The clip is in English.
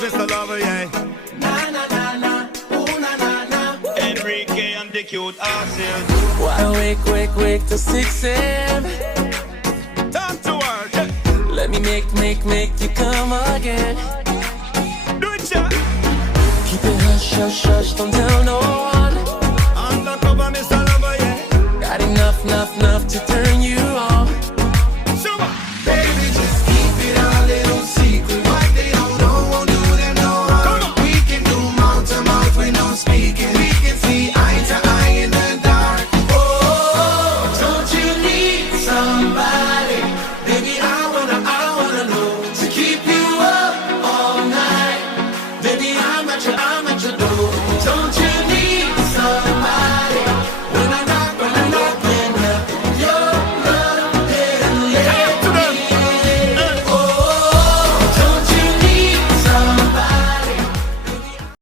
this Mr. Lover, yeah. Na na na na, ooh na na na. Enrique and the cute asses. Why wake till 6 a.m. Time to work, yeah. Let me make you come again. Do it, yeah. Keep it hush, hush, hush, don't tell no one. Undercover Mr. Lover, yeah. Got enough to turn